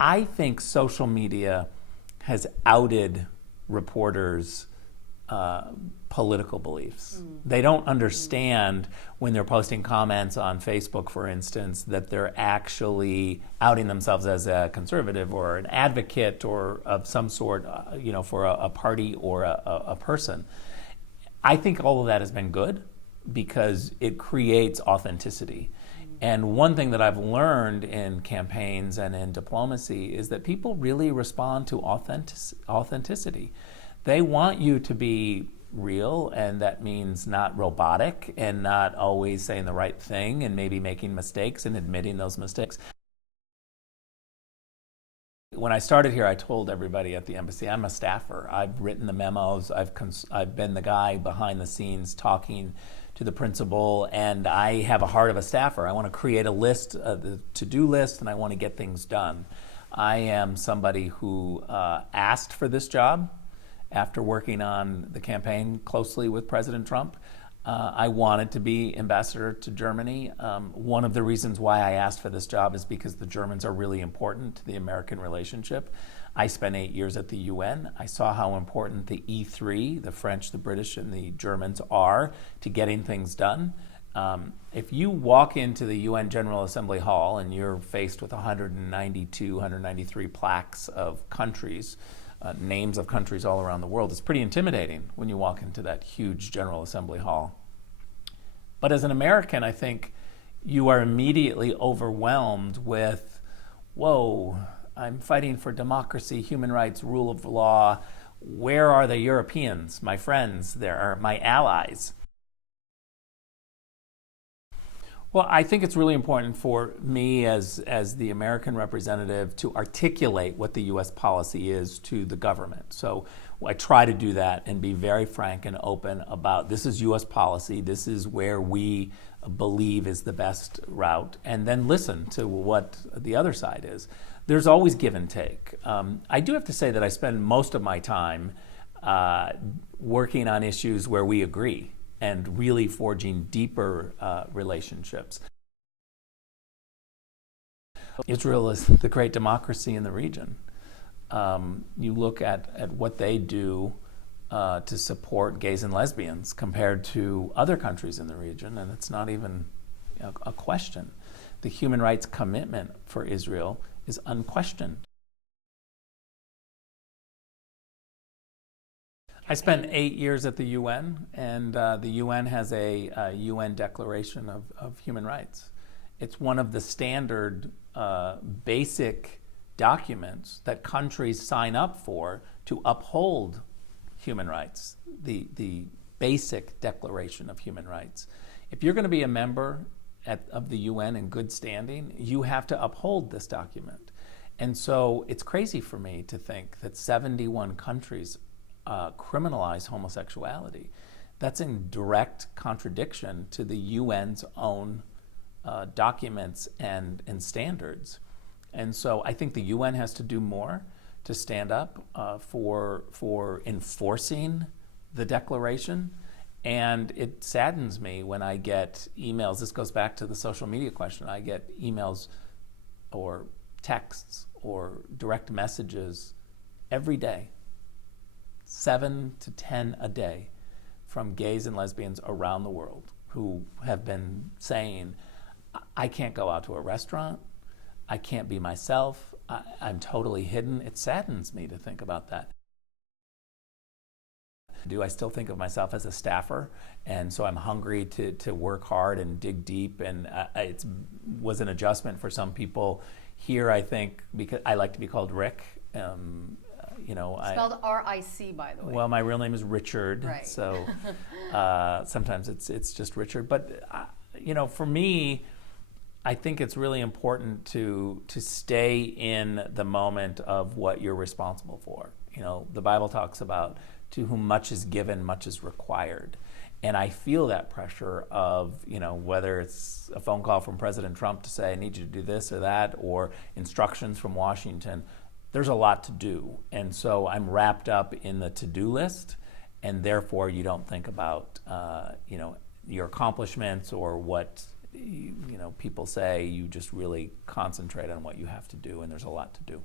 I think social media has outed reporters' political beliefs. They don't understand when they're posting comments on Facebook, for instance, that they're actually outing themselves as a conservative or an advocate or of some sort, for a party or a person. I think all of that has been good because it creates authenticity. And one thing that I've learned in campaigns and in diplomacy is that people really respond to authenticity. They want you to be real, and that means not robotic and not always saying the right thing and maybe making mistakes and admitting those mistakes. When I started here, I told everybody at the embassy, I'm a staffer. I've written the memos. I've been the guy behind the scenes talking to the principal, and I have a heart of a staffer. I want to create a list, the to-do list, and I want to get things done. I am somebody who asked for this job after working on the campaign closely with President Trump. I wanted to be ambassador to Germany. One of the reasons why I asked for this job is because the Germans are really important to the American relationship. I spent 8 years at the UN. I saw how important the E3, the French, the British, and the Germans are to getting things done. If you walk into the UN General Assembly Hall and you're faced with 192, 193 plaques of countries, names of countries all around the world, it's pretty intimidating when you walk into that huge General Assembly Hall. But as an American, I think you are immediately overwhelmed with, whoa, I'm fighting for democracy, human rights, rule of law. Where are the Europeans, my friends? There are my allies. Well, I think it's really important for me as the American representative to articulate what the U.S. policy is to the government. So I try to do that and be very frank and open about this is U.S. policy, this is where we believe is the best route, and then listen to what the other side is. There's always give and take. I do have to say that I spend most of my time working on issues where we agree and really forging deeper relationships. Israel is the great democracy in the region. You look at what they do to support gays and lesbians compared to other countries in the region, and it's not even a question. The human rights commitment for Israel is unquestioned. I spent 8 years at the UN, and the UN has a UN Declaration of Human Rights. It's one of the standard basic documents that countries sign up for to uphold human rights, the basic Declaration of Human Rights. If you're going to be a member of the UN in good standing, you have to uphold this document. And so it's crazy for me to think that 71 countries criminalize homosexuality. That's in direct contradiction to the UN's own documents and standards. And so I think the UN has to do more to stand up for enforcing the declaration. And it saddens me when I get emails. This goes back to the social media question. I get emails or texts or direct messages every day, 7 to 10 a day, from gays and lesbians around the world who have been saying, I can't go out to a restaurant, I can't be myself, I'm totally hidden. It saddens me to think about that. Do I still think of myself as a staffer? And so I'm hungry to work hard and dig deep, and it was an adjustment for some people. Here, I think, because I like to be called Rick. Spelled R-I-C, by the way. Well, my real name is Richard, right. So sometimes it's just Richard. But for me, I think it's really important to stay in the moment of what you're responsible for. The Bible talks about to whom much is given, much is required. And I feel that pressure of, whether it's a phone call from President Trump to say, I need you to do this or that, or instructions from Washington. there's a lot to do. And so I'm wrapped up in the to-do list, and therefore you don't think about, your accomplishments or what, people say. You just really concentrate on what you have to do, and there's a lot to do.